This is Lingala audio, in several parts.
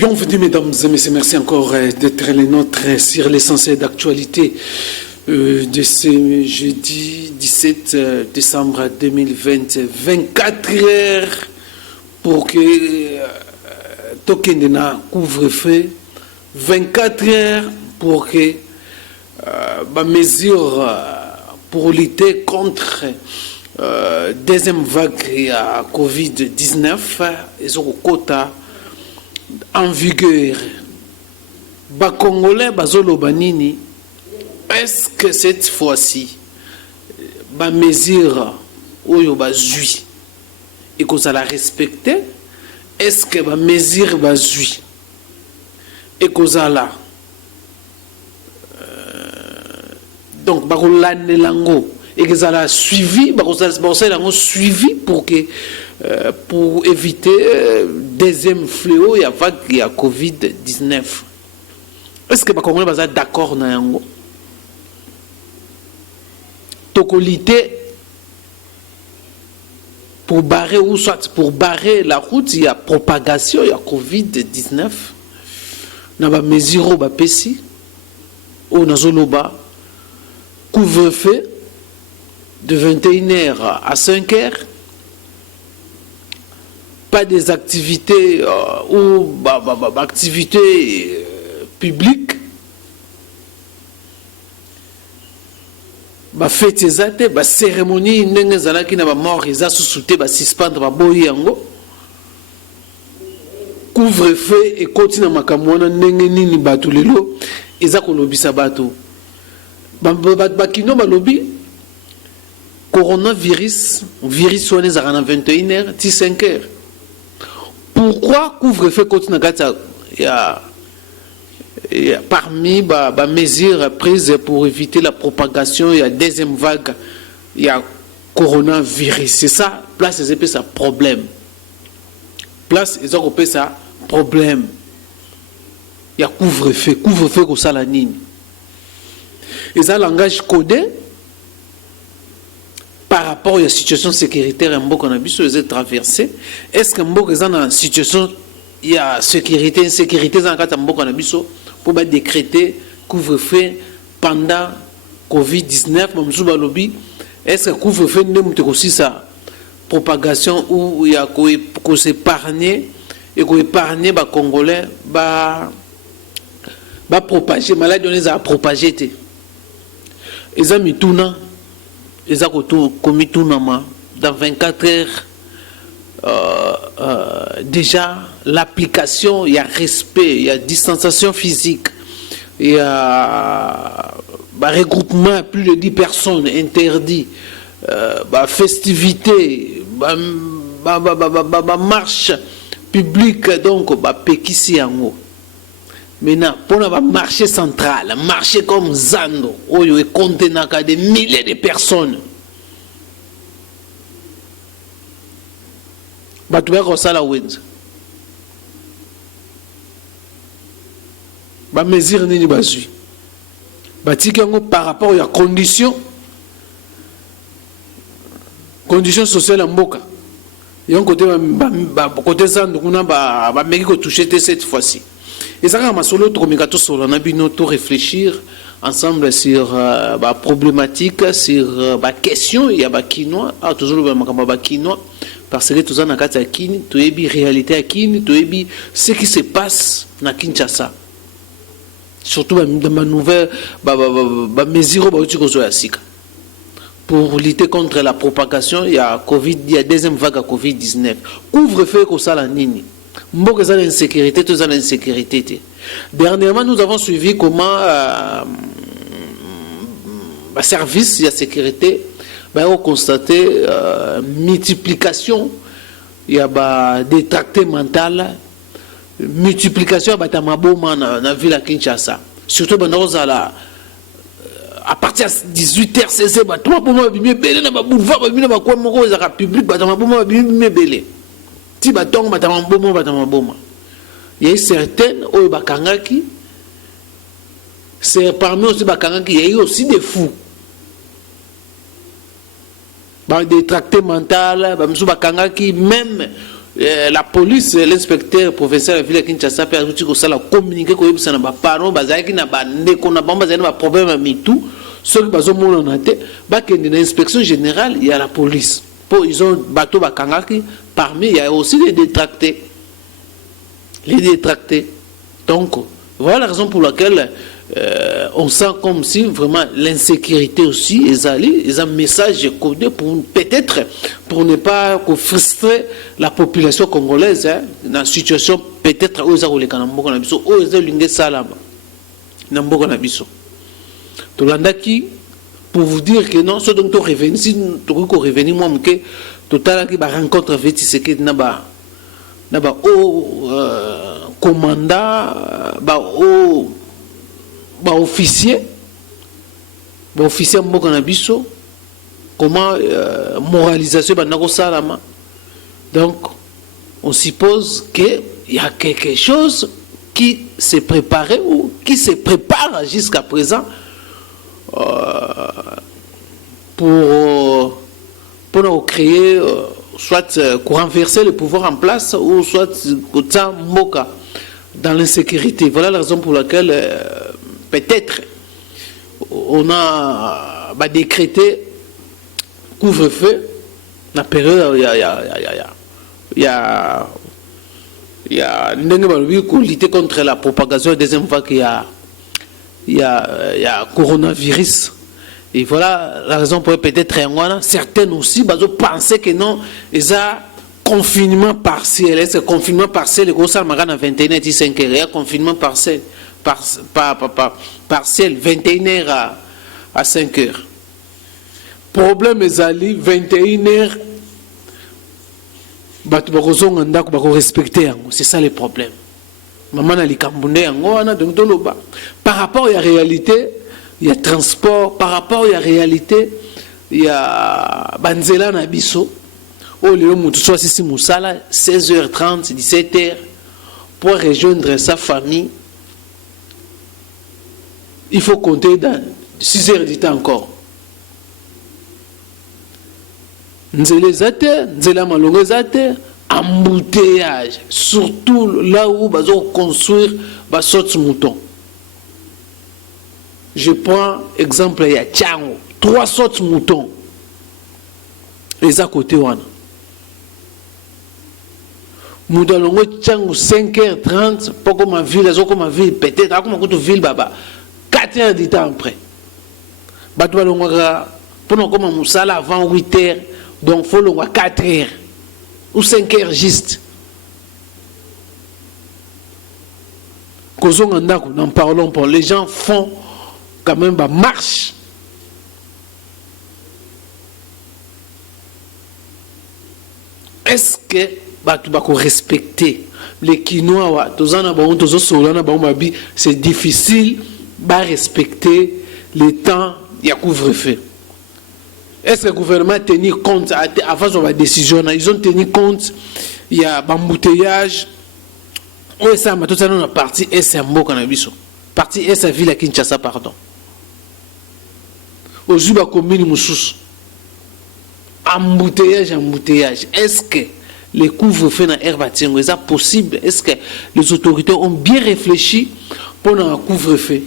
Bienvenue mesdames et messieurs, merci encore d'être les nôtres sur l'essentiel d'actualité de ce jeudi 17 décembre 2020, 24 heures pour que Tokendena couvre-feu, 24 heures pour que ma mesure pour lutter contre deuxième vague à Covid-19 et sur le quota en vigueur. Les Congolais, Bazolo-Banini, est-ce que cette fois-ci, la mesure où il bazui et qu'on la respecter, est-ce que la mesure bazui et qu'on la donc l'année lango et que ça l'a suivi, suivi pour que pour éviter deuxième fléau et vague il y a Covid-19. Est-ce que les Congolais sont d'accord na yango? Tokolité pour barrer ou soit pour barrer la route, il y a propagation, il y a Covid-19. Na ba mesure ba pesi ou na zoloba couvre-feu de 21h à 5h. Pas des activités ou activités publiques. Fête ezate, cérémonie ndenge zalaki na ba mort eza susute suspendre ba boyi yango. Couvre-feu et continue makambo na ndenge nini batu lelo eza kolobisa batu. Bakino balobi coronavirus virus wana ezaka na 21h ti 5h. Pourquoi couvre-feu continue parmi les mesures prises pour éviter la propagation, il y a deuxième vague, il y a coronavirus. C'est ça, place les épées, ça problème. Place les épées, ça problème. Il y a couvre-feu comme ça la ligne. Et ça, langage codé par rapport à la situation sécuritaire qu'on a vu sur les traversées. Est-ce que Mbok est dans une situation, il y a sécurité, insécurité dans le cas de Mbok qu'on a vu pour décréter couvre-feu pendant Covid-19, est-ce que couvre-feu n'est aussi sa propagation où il y a qu'on s'épargner et qu'on épargne les Congolais, propager, maladie on les a propagé. Ils ont mis tout dans 24 heures. Déjà l'application, il y a respect, il y a distanciation physique, il y a regroupement plus de 10 personnes interdit, festivité, marche publique, donc pekisi yango. Maintenant, pour le marché central, marché comme Zando, où il contenant des milliers de personnes. Tu vas ça la wins. Mesure ni basu. Par rapport à conditions sociales en Mboka. Il y a un côté Zando, on a touché cette fois-ci. Et ça va réfléchir ensemble sur la problématique, sur la question. Il y a des Kinois, toujours des Kinois, parce que tout ça, dans la Kini, tu as la réalité à Kini, tu as ce qui se passe à Kinshasa. Surtout dans ma nouvelle mesure pour lutter contre la propagation, il y a deuxième vague à Covid-19. Couvre-feu comme ça la nini. Mbok est l'insécurité, tout ça l'insécurité. Dernièrement, nous avons suivi comment service de sécurité a constaté multiplication, il y a des tractés mentaux, multiplication de tamaboma dans la ville de Kinshasa. Surtout à partir de 18h, 16h, il y a certaines où c'est parmi aussi il y a aussi des fous. Des tractés mentaux, même la police, l'inspecteur provincial de la ville de Kinshasa peut communiquer avec les parents, qui ont problème avec tout. Ceux qui ont une inspection générale, il y a la police. Ils ont bateau bakangaki, parmi il y a aussi les détractés. Les détractés. Donc, voilà la raison pour laquelle on sent comme si vraiment l'insécurité aussi ils ont un message codé pour peut-être pour ne pas frustrer la population congolaise dans une situation peut-être où ils ont les canambo na biso où ils ont l'ingé salama na mboka na biso to landaki pour vous dire que non ce dont on revient si to ko revenir moi que total qui ba rencontre avec Tshisekedi na ba au commandant au officier mboka na biso comment moralisation bandako salama. Donc on suppose que il y a quelque chose qui s'est préparé ou qui se prépare jusqu'à présent pour créer soit renverser le pouvoir en place ou soit autant moka dans l'insécurité. Voilà la raison pour laquelle peut-être on a décrété couvre-feu la période il y a lutter contre la propagation des deuxième vague, il y a coronavirus. Et voilà la raison pour peut-être certaines aussi penser que non, ils ont confinement partiel. Est-ce que confinement partiel est comme ça, 21h 5h, il y a confinement partiel. Partiel 21h à 5h. Problème est allé 21h. C'est ça le problème. Maman a par rapport à la réalité, il y a transport. Par rapport à la réalité, il y a Banzela Nabiso. Au lieu de soit ici Moussala, 16h30, 17h, pour rejoindre sa famille. Il faut compter dans 6 heures du temps encore. Nzele zate, nzela malongo zate, embouteillage. Surtout là où ils vont construire des sortes de moutons. Je prends exemple, il y a Tchango, 3 sortes de moutons. Les à côté, on a. Moudalongo Tchango, 5h30, pas comme ma ville, peut-être, comme ma ville, baba. 4 heures du temps après. Pendant comme Moussala avant 8 heures, donc il faut le 4 heures ou 5 heures juste. N'en parlons pas. Les gens font quand même une marche. Est-ce que tu vas respecter les Quinois? C'est difficile de respecter les temps de couvre-feu. Est-ce que le gouvernement a tenu compte avant la décision? Ils ont tenu compte, il y a un embouteillage. On est en tout la partie est un mot cannabis. Partie est la ville à Kinshasa, pardon. Au Zuba commune Moussous. Embouteillage. Est-ce que les couvre-feu dans Herbatingo est possible? Est-ce que les autorités ont bien réfléchi pour un couvre-feu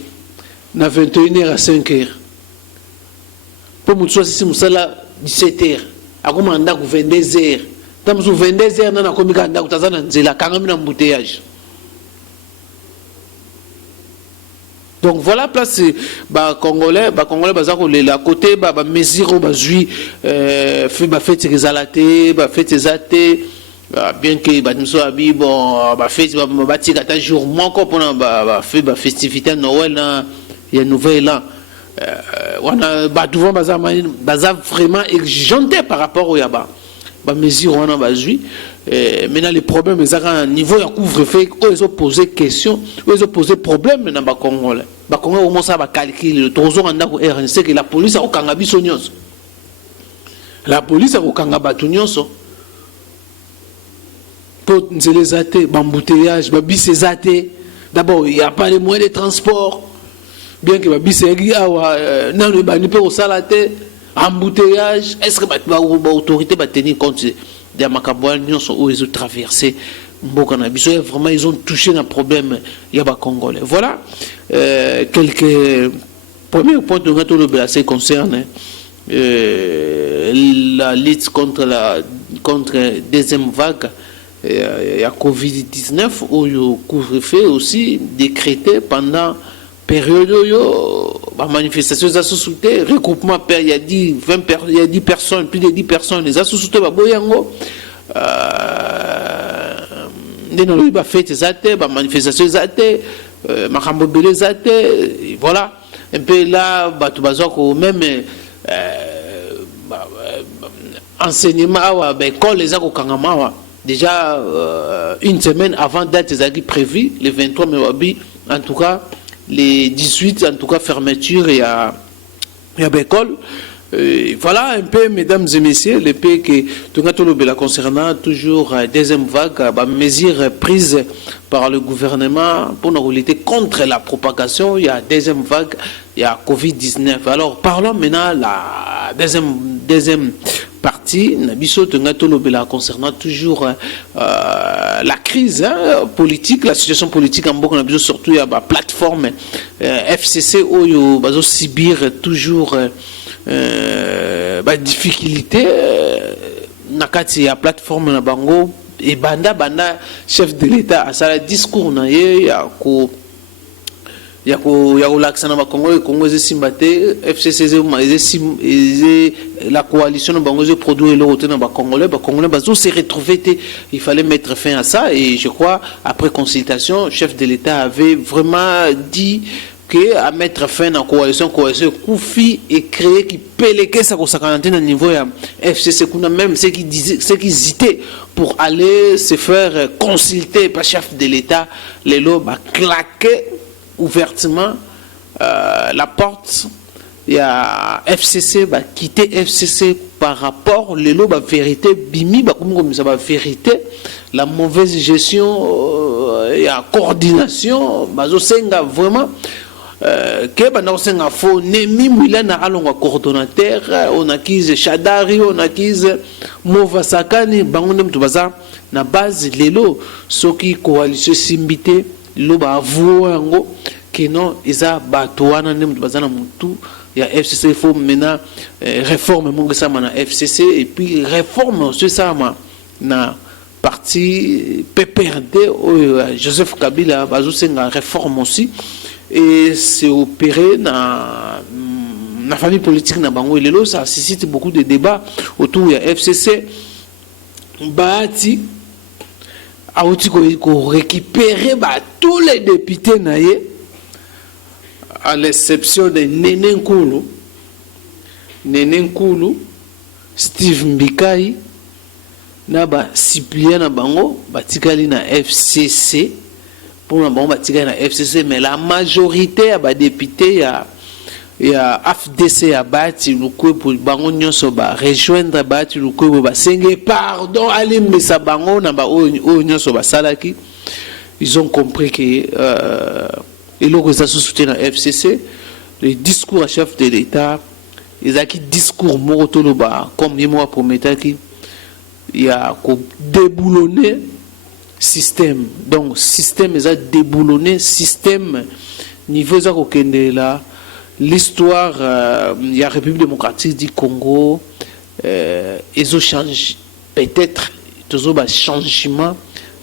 dans 21h à 5h? Pour nous choisir si nous sommes là 17h, à comment on a 22h. Dans 22h, on a commis un embouteillage. Donc voilà place congolais à côté mesure fait des alatés fait des athées bien que nous soit bon fait jour manque pour fait festivité Noël il y a nouvelle là on a vraiment exigeanté par rapport au yaba mesure on a maintenant les problèmes ils ont niveau de couvre-feu ils ont posé question ils ont posé problème dans ba congolais au moins ça va calculer le trésor en dako RNC que la police a au kangabiso nyonso la police a au kangabatu nyonso pour les athées embouteillage bis athées d'abord il y a pas les moyens de transport bien que bis awa non le bani peut au salaté embouteillage est-ce que l'autorité va tenir compte des Makabouan, ils ont traversé vraiment ils ont touché un problème Yaba Congolais. Voilà quelques premiers points de notre qui concerne la lutte contre la deuxième vague à Covid-19 où le couvre-feu aussi décrété pendant période la manifestation des associés regroupement il y a 10 personnes, plus de 10 personnes les associés baboyango nous ba fête zate ba manifestation zate makambo belé zate voilà un peu là batu bazoko même enseignement ba école les akokangama déjà une semaine avant date ezaki prévu le 23 mai en tout cas les 18 en tout cas fermeture et à l'école. Voilà un peu, mesdames et messieurs, le pays que Tungatolobela concernant toujours deuxième vague, mesures prises par le gouvernement pour nous lutter contre la propagation. Il y a deuxième vague, il y a Covid-19. Alors parlons maintenant de la deuxième partie. Nabiso Tungatolobela concernant toujours la crise politique, la situation politique en Boko Nabiso, surtout il y a la plateforme FCC où il y a Sibir toujours difficulté nakati ya plateforme na bango et banda chef de l'état à ça discours na ye ya ko laksana ba Congo zimbate FCC la coalition na bango ze produire le retour na ba Congolais bazo se retrouver il fallait mettre fin à ça et je crois après consultation chef de l'état avait vraiment dit à mettre fin à la coalition Koufi et créer qui peleke ça qu'on quarantaine au niveau ya FCC qu'on a même ceux qui hésitaient pour aller se faire consulter par chef de l'état les lobes a claqué ouvertement la porte il y a FCC va quitter FCC par rapport les lobes à vérité bimi comme ça va vérité la mauvaise gestion il y a coordination bazo senga vraiment que banausenga fo nemi mulana alonga coordonnateur on acquise Chadari on acquise Mova Sakani bangonde mtubaza na base lelo soki coalition simbité lo ba vuango que non isa batoana ne mtubaza na mutu ya FCC faut maintenant réforme mongesa na FCC et puis réforme c'est ça na parti PPRD Joseph Kabila bazosenga réforme aussi et c'est opéré dans la famille politique na bango lelo ça suscite beaucoup de débats autour de FCC bati a outi ko récupérer tous les députés naie à l'exception de Nene Nkulu Steve Mbikai na ba Cyprien na bango batikali na FCC pour la bombe à la FCC mais la majorité à députés il y a AFDC à bâti le coup pour bango nyonso ba rejoindre bâti le coup ba senge pardon aller mais ça bango na ba o nyonso ba salaki ils ont compris que et le ça soutient la FCC le discours à chef de l'état ils a qui discours morotoloba comme il moi promettait qui il y a ko déboulonner système donc système est déboulonné système niveau ça kokende là l'histoire il y a République démocratique du Congo ils ont changé peut-être toujours un changement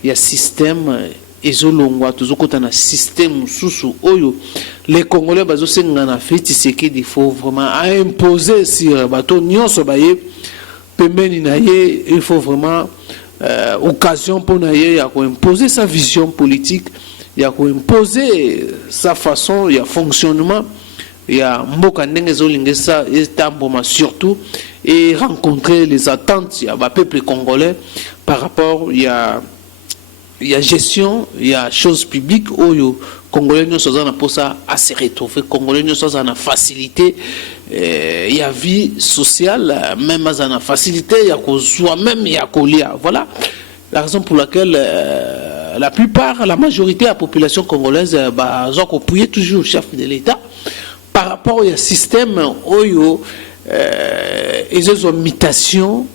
il y a système ils ont longwa toujours quand on a système sous oyo les Congolais bazo senga na fait c'est qu'il faut vraiment imposer sur bateau nyonso baye pembeni na ye il faut vraiment occasion pour naïe à imposer sa vision politique il y a imposer sa façon il y a fonctionnement il y a mboka ndenge zolingesa et tamboma surtout et rencontrer les attentes il y a peuple congolais par rapport il y a gestion il y a choses publiques où Congolais nous sommes pour ça à se retrouver Congolais nous sommes en facilité il y a vie sociale même à la facilité il y a soi-même il y a colia voilà la raison pour laquelle la majorité de la population congolaise ont appuyé toujours le chef de l'État par rapport au système où ils ont mutation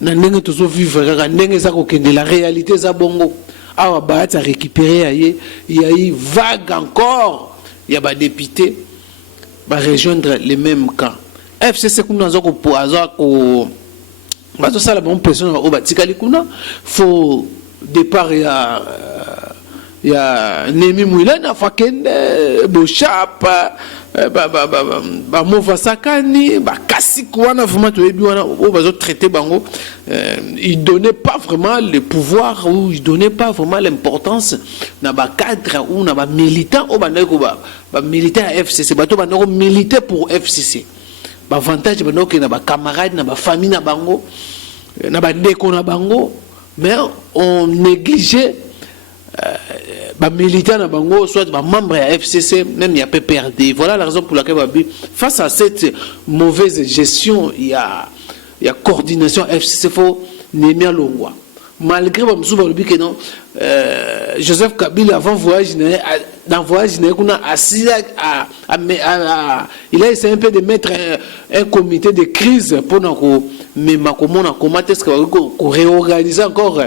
na ndenge tozo vivre kaka ndenge za kokende la réalité za bongo awa ba ta récupérer il y a eu vague encore il y a ba député ba rejoindre les mêmes camps FCC kuna zo ko poazo ko bazo sala bon pression au batikali kuna faut départ ya Nemi Mwilana fakende boshap ba mova sakani ba kasiko wana vraiment to ebi wana o bazo traiter bango il donnait pas vraiment le pouvoir ou il donnait pas vraiment l'importance na ba cadre ou na ba militant o bandeko ba militaire FCC bato bandeko militer pour FCC ba avantage bandeko na ba camarades na ba famille na bango na ba ndeko na bango mais on négligeait bah militaires na bango soit bah membres à FCC même il y a PPRD. Voilà la raison pour laquelle face à cette mauvaise gestion il y a coordination FCC faut Némia Longwa malgré bah monsieur Balobi que non Joseph Kabila avant voyage dans voyage il a assis il a essayé un peu de mettre un comité de crise pour nous mais comment est-ce qu'on réorganiser encore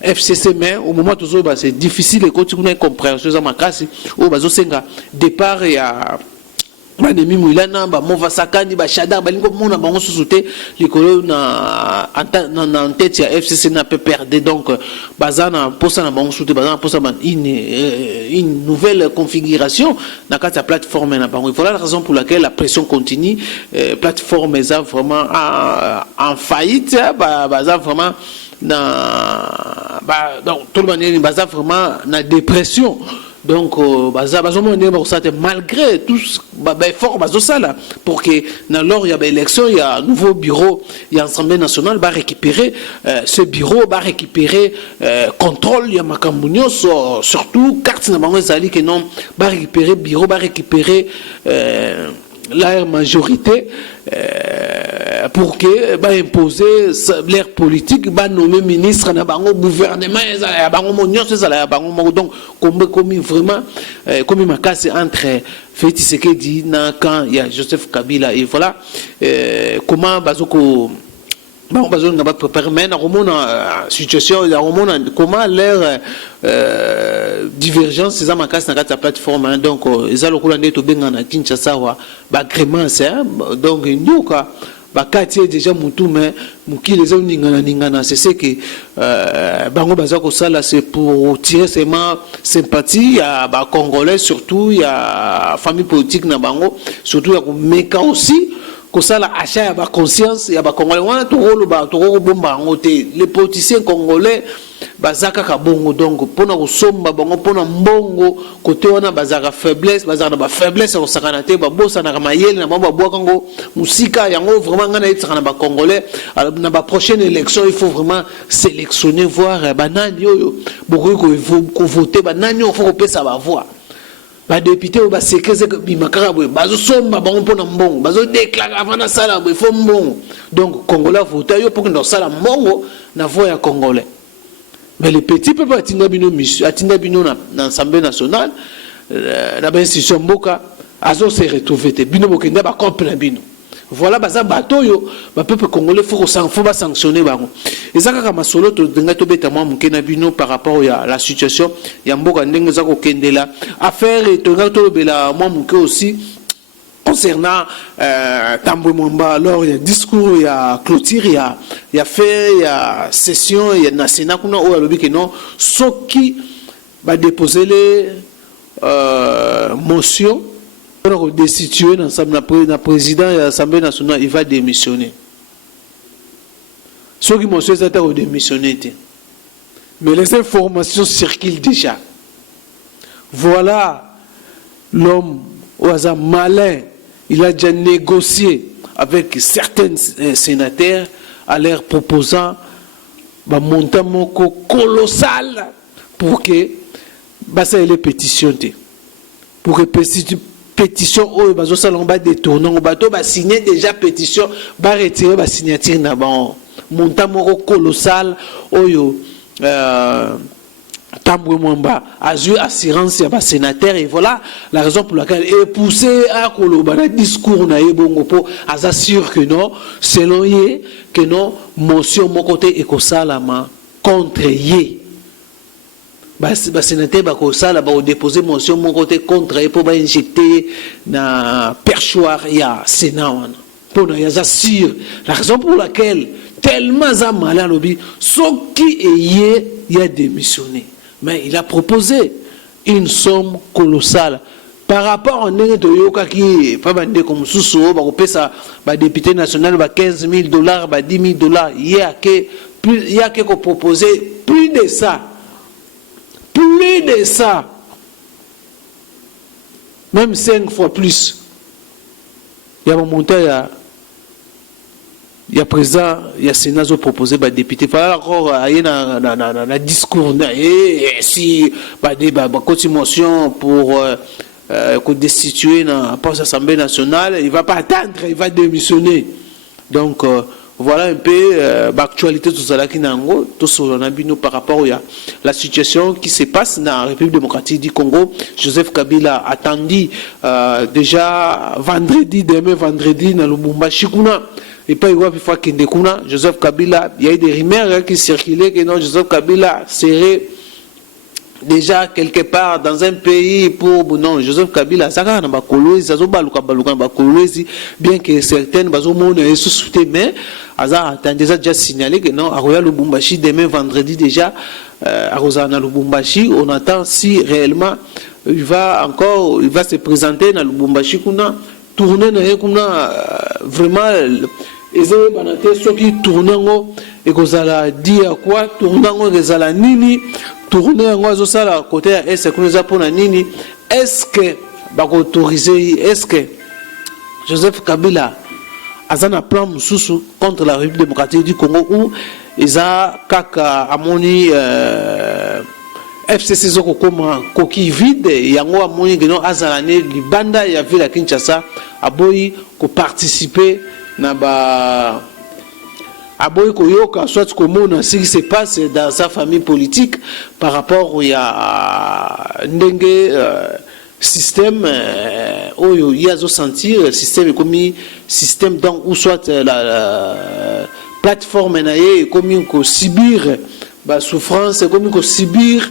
FCC mais au moment où c'est difficile et quand on a une compréhension dans ma classe au bazo senga départ il y a Nemi Mwilana ba mova sakani ba shada ba lingo mona bango susute likolo na en tête ya FCC na PPRD donc bazana posa na bango susute bazana posa une nouvelle configuration na kata plateforme na bango. Voilà la raison pour laquelle la pression continue plateforme est vraiment en faillite bazana vraiment donc tout le monde est bazana vraiment na dépression. Donc, malgré tout effort, pour que dans il y a élection, il y a un nouveau bureau, il y a l'Assemblée nationale, va récupérer ce bureau, va récupérer contrôle, il y a Makambounio, surtout, carte que non, va récupérer bureau, va récupérer la majorité pour que va imposer l'air politique va nommer ministre na bango gouvernement ya bango monyo c'est ça la bango donc comme vraiment comme ma casse entre Félix Tshisekedi na quand il y a Joseph Kabila et voilà comment bazoko bon bazon n'a pas préparé mais na remona situation ya remona comment l'air divergence c'est ma casse na ta plateforme donc ezalo kula ndeto benga na Kinshasa wa ba crémence donc nyoka bakati déjà mutu mais mukile zo ningana c'est ce que bango bazako sala c'est pour tirer seulement sympathie ya ba congolais surtout ya famille politique na bango surtout ya meka aussi ko sala achat ya ba conscience ya ba congolais wana to bomba ngote les politiciens congolais bazaka ka bongo donc pona ko somba bango pona mbongo côté wana bazaka faiblesse bazaka ba faiblesse ko sakana te ba bosa na mayele na mamba boka ngo musika yango vraiment ngana itsaka na ba congolais na ba prochaine élection il faut vraiment sélectionner voir banani yoyo beaucoup ko voter banani il faut ko pesa ba voix ba député ba séquence que bimakara boy bazo somba bango pona mbongo bazo déclarer avant na sala boy faut mbongo donc congolais voter yo pour que dans sala mbongo na voix ya congolais. Mais les petits peuvent atteindre bino na l'Assemblée nationale, na institution mboka, azo se retrouver te bino bokenda ba compte bino. Voilà baza bato yo, ba peuple congolais faut ba sanctionner bango. Ezaka ka masolo to denga to beta mwa mukena bino par rapport à la situation ya mboka ndenge za ko kendela. Affaire to nga to bela mwa muke aussi concernant Tambwe Mwamba, alors il y a discours, il y a clôture, il y a fait, il y a session, il y a national kuna ou alobi que non, ceux qui va déposer les motions pour destituer le président de l'Assemblée nationale, il va démissionner. Ceux qui motion c'est à démissionner. Mais les informations circulent déjà. Voilà l'homme au hasard malin. Il a déjà négocié avec certains sénateurs à leur proposant un montant colossal pour que ça les pétitions. Pour que pétition oh bazo salon ba détourner on bateau ba signer déjà pétition ba retirer ba signature na bon montant colossal oyo Tamboué Mwamba a eu assurance à sénateur et voilà la raison pour laquelle il est poussé à Kolobana discours na ebongo po assure que non selon lui que non motion mon côté ekosalama contre yé. Sénateur bakosala ba déposer motion mon côté contre pour ba injecter na perchoir ya Sénat pour na assure la raison pour laquelle tellement za malin lobby ce qui est y a démissionné mais il a proposé une somme colossale par rapport à n'engue de yoka qui pas bandé comme sous-sous ba kopesa ba député national ba $15,000 ba $10,000 il y a que proposer plus de ça même 5 fois plus il y a un montant il y a président il y a Sénat qui proposé bah député voilà encore il y a discours si bah des continuation pour destituer na poste Assemblée nationale il va pas attendre il va démissionner donc voilà un peu l'actualité tout ça qui nango tout sur l'abino par rapport à la situation qui se passe dans la République démocratique du Congo. Joseph Kabila attendu déjà demain vendredi dans Lubumbashi kuna et pas une fois qu'il découvre Joseph Kabila il y a eu des rumeurs qui circulaient que non Joseph Kabila serait déjà quelque part dans un pays pour non Joseph Kabila ça na ba kolwezi ça zo baluka ba kolwezi bien que certaines bazo mona suscité mais Aza a déjà signalé que non à Royal Lubumbashi demain vendredi déjà à Rosana Lubumbashi on attend si réellement il va se présenter dans Lubumbashi kuna tourner na kuna vraiment ezé banate ceux qui tournent et kozala dire quoi tournant ezala nini tourner ngo ça là côté est que nous avons nini est-ce que ba autoriser est-ce que Joseph Kabila azana plan mususu contre la République démocratique du Congo où isa kaka amoni FCC zoko koma coquille vide yango amoni que non azalane libanda ya ville à Kinshasa aboyi ko participer na ba aboyi koyoka soit komona ce qui se passe dans sa famille politique par rapport à ndenge système oyo yazo sentir système comme système donc ou soit la plateforme naie comme ko subir ba souffrance comme ko subir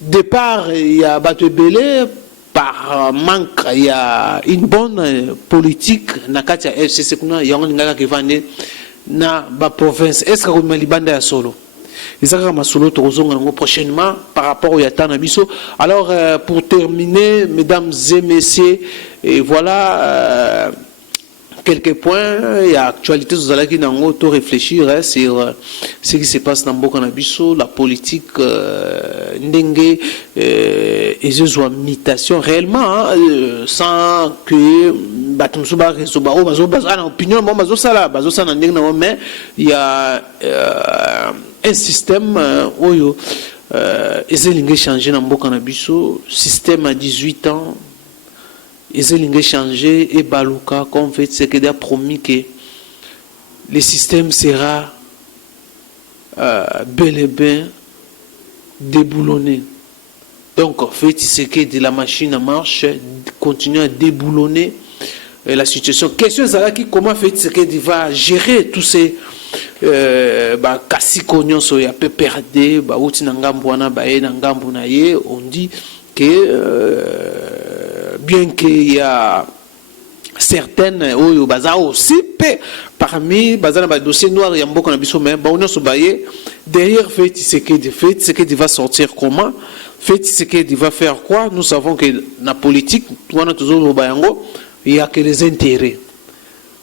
départ il y a bateau belé par manque il y a une bonne politique na kati ya FCC kuna yango ngaka kivande na ba province est-ce que ko malibanda ya solo ezaka masolo tozonga ngo prochainement par rapport au yatana biso alors pour terminer mesdames et messieurs et voilà quelques points il y a actualité vous allez qui nango to réfléchir sur ce qui se passe dans Mboka na biso la politique ndenge et ce soit mutation réellement sans que batumsu ba resoba o bazo bazana opinion mo bazo sala ndenge na mais il y a un système oyo ezelinge changer na Mboka na biso système à 18 ans ezelinge changer et baluka comme fait ce qu'il a promis que le système sera bel et bien déboulonné. Donc fait ce que de la machine en marche continue à déboulonner la situation. Question est qui comment fait ce qu'il va gérer tous ces kasi konyon so ya PPRD ba uti na ngambo wana ba e na ngambo na ye on dit que bien qu'il y a certaines oyo baza aussi parmi bazana ba dossier noir ya Mboka na biso mais ba on so baye derrière fait ce que va sortir comment fait ce que va faire quoi nous savons que la politique wana toujours bayango il y a que les intérêts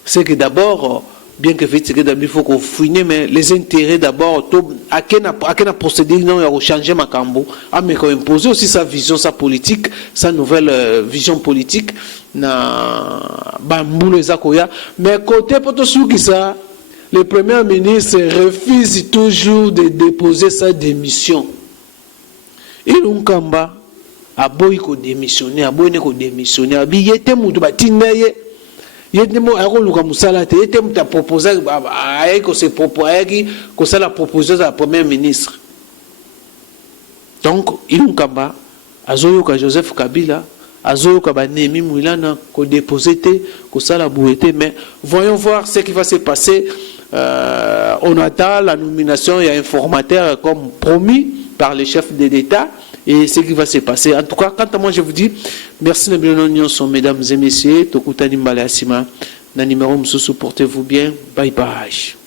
c'est que d'abord bien que fait que d'abord il faut qu'on fouine mais les intérêts d'abord à quel procédé non il a changer makambo a mais qu'on imposer aussi sa vision sa politique sa nouvelle vision politique na bambulo zakoya mais côté poto souki ça le premier ministre refuse toujours de déposer sa démission et Nkamba aboyi ko démissionner aboyi ne ko démissionner abiyete mutu batindaye Il y a des mots à rôle comme ça, il y a des mots à proposer, que ça la proposition de la première ministre. Donc, il y a un Joseph Kabila, Azoyoka Nemi Mouilana, qu'on déposé, que ça la bouette, mais voyons voir ce qui va se passer. On attend la nomination, il y a un formateur comme promis par le chef de l'État et ce qui va se passer. En tout cas, quant à moi, je vous dis merci, mesdames et messieurs. Tokutani Mbale Asima, na numéro Moussou, portez-vous bien. Bye bye.